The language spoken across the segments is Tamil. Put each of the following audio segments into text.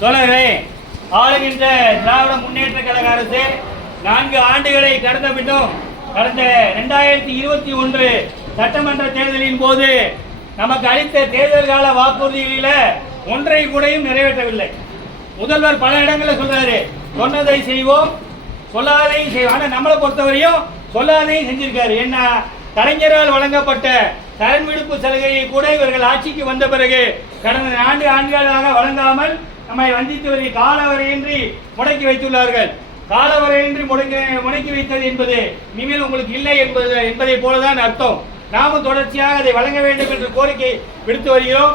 சொல்லவே ஆளுகின்ற திராவிட முன்னேற்ற கழக அரசு நான்கு ஆண்டுகளை கடந்த பின்னும் கடந்த ரெண்டாயிரத்தி இருபத்தி ஒன்று சட்டமன்ற தேர்தலின் போது நமக்கு அளித்த தேர்தல் கால வாக்குறுதிகளில ஒன்றை கூடயும் நிறைவேற்றவில்லை. முதல்வர் பல இடங்களில் சொல்றாரு சொன்னதை செய்வோம் சொல்லாதையும் செய்வோம். ஆனால் நம்மளை பொறுத்தவரையும் சொல்லாதையும் செஞ்சிருக்காரு. என்ன கலைஞரால் வழங்கப்பட்ட கரண் விடுப்பு சலுகையை கூட இவர்கள் ஆட்சிக்கு வந்த பிறகு கடந்த நான்கு ஆண்டுகளாக வழங்காமல் நம்மை வஞ்சித்து காலவரையின்றி முடக்கி வைத்துள்ளார்கள். காலவரையின்றி முடங்கி முடக்கி வைத்தது என்பது இனிமேல் உங்களுக்கு இல்லை என்பது என்பதை போலதான் அர்த்தம். நாமும் தொடர்ச்சியாக அதை வழங்க வேண்டும் என்று கோரிக்கை விடுத்து வருகிறோம்.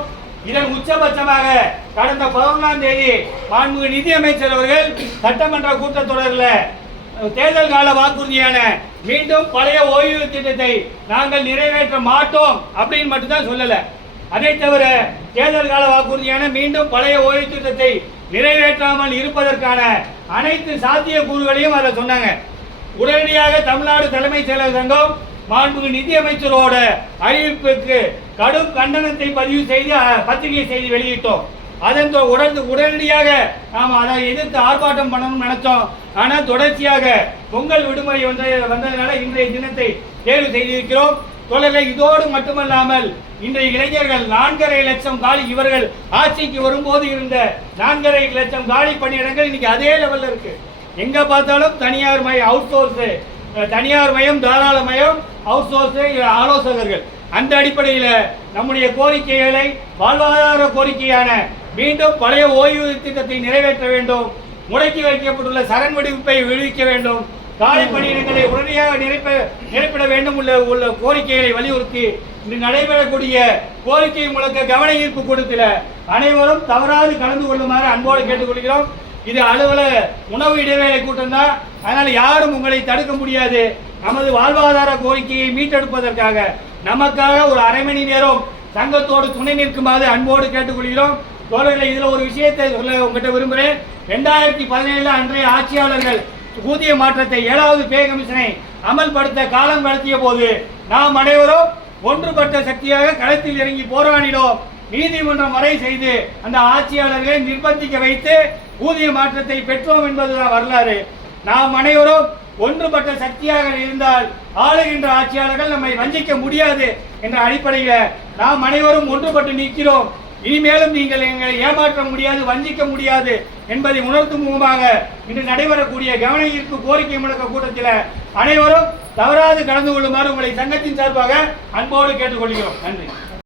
இதன் உச்சபட்சமாக கடந்த பதினொன்றாம் தேதி மாண்புமிகு நிதியமைச்சர் அவர்கள் சட்டமன்ற கூட்டத்தொடரில் தேர்தல் கால வாக்குறுதியான மீண்டும் பழைய ஓய்வு திட்டத்தை நாங்கள் நிறைவேற்ற மாட்டோம் அப்படின்னு மட்டும்தான் சொல்லலை. அதை தவிர தேர்தல் கால வாக்குறுதியான மீண்டும் பழைய ஓய்வு திட்டத்தை நிறைவேற்றாமல் இருப்பதற்கான அனைத்து சாத்திய கூறுகளையும் அதில் சொன்னாங்க. உடனடியாக தமிழ்நாடு தலைமைச் செயலர் சங்கம் மாண்புமிகு நிதியமைச்சரோட அறிவிப்புக்கு கடும் கண்டனத்தை பதிவு செய்து பத்திரிகை செய்தி வெளியிட்டோம். அதன் தொ- உடனடியாக நாம் அதை எதிர்த்து ஆர்ப்பாட்டம் பண்ணணும்னு நினைச்சோம். ஆனால் தொடர்ச்சியாக பொங்கல் விடுமுறை வந்த வந்ததுனால இன்றைய தினத்தை தேர்வு செய்திருக்கிறோம். தொடரை இதோடு மட்டுமல்லாமல் இன்றைய இளைஞர்கள் நான்கரை லட்சம் காலி இவர்கள் ஆட்சிக்கு வரும்போது இருந்த நான்கரை லட்சம் காலி பணியிடங்கள் இன்னைக்கு அதே லெவலில் இருக்கு. எங்க பார்த்தாலும் தனியார் மயம் அவுட் சோர்ஸ் தனியார் மயம் தாராள மயம் அவுட் சோர்ஸ் ஆலோசகர்கள். அந்த அடிப்படையில் நம்முடைய கோரிக்கைகளை வாழ்வாதார கோரிக்கையான மீண்டும் பழைய ஓய்வு திட்டத்தை நிறைவேற்ற வேண்டும். முடக்கி வைக்கப்பட்டுள்ள சரண் விடுவிப்பை விடுவிக்க வேண்டும். காலை பணியிடங்களை உடனடியாக நிரப்ப நிரப்பிட வேண்டும் உள்ள உள்ள கோரிக்கைகளை வலியுறுத்தி இன்று நடைபெறக்கூடிய கோரிக்கை முழக்க கவன ஈர்ப்பு கூட்டத்தில் அனைவரும் தவறாது கலந்து கொள்ளுமாறு அன்போடு கேட்டுக்கொள்கிறோம். இது அலுவலக உணவு இடைவேளை கூட்டம் தான். அதனால் யாரும் உங்களை தடுக்க முடியாது. நமது வாழ்வாதார கோரிக்கையை மீட்டெடுப்பதற்காக நமக்காக ஒரு அரை மணி நேரம் சங்கத்தோடு துணை நிற்குமாறு அன்போடு கேட்டுக்கொள்கிறோம். தோழர்களை இதில் ஒரு விஷயத்தை சொல்ல உங்ககிட்ட விரும்புகிறேன். ரெண்டாயிரத்தி பதினேழுல அன்றைய ஆட்சியாளர்கள் ஊதிய மாற்றத்தை ஏழாவது பே கமிஷனை அமல்படுத்த காலம் கடத்திய போது நாம் அனைவரும் ஒன்றுபட்ட சக்தியாக களத்தில் இறங்கி போராடினோம். நீதிமன்றம் வரை செய்து அந்த ஆட்சியாளர்களை நிர்பந்திக்க வைத்து ஊதிய மாற்றத்தை பெற்றோம் என்பதுதான் வரலாறு. நாம் அனைவரும் ஒன்றுபட்ட சக்தியாக இருந்தால் ஆளுகின்ற ஆட்சியாளர்கள் நம்மை வஞ்சிக்க முடியாது என்ற அடிப்படையில் நாம் அனைவரும் ஒன்றுபட்டு நிற்கிறோம். இனிமேலும் நீங்கள் எங்களை ஏமாற்ற முடியாது வஞ்சிக்க முடியாது என்பதை உணர்த்தும் முகமாக இன்று நடைபெறக்கூடிய கவன ஈர்ப்பு கோரிக்கை முழக்க கூட்டத்தில் அனைவரும் தவறாது கலந்து கொள்ளுமாறு உங்களை சங்கத்தின் சார்பாக அன்போடு கேட்டுக்கொள்கிறோம். நன்றி.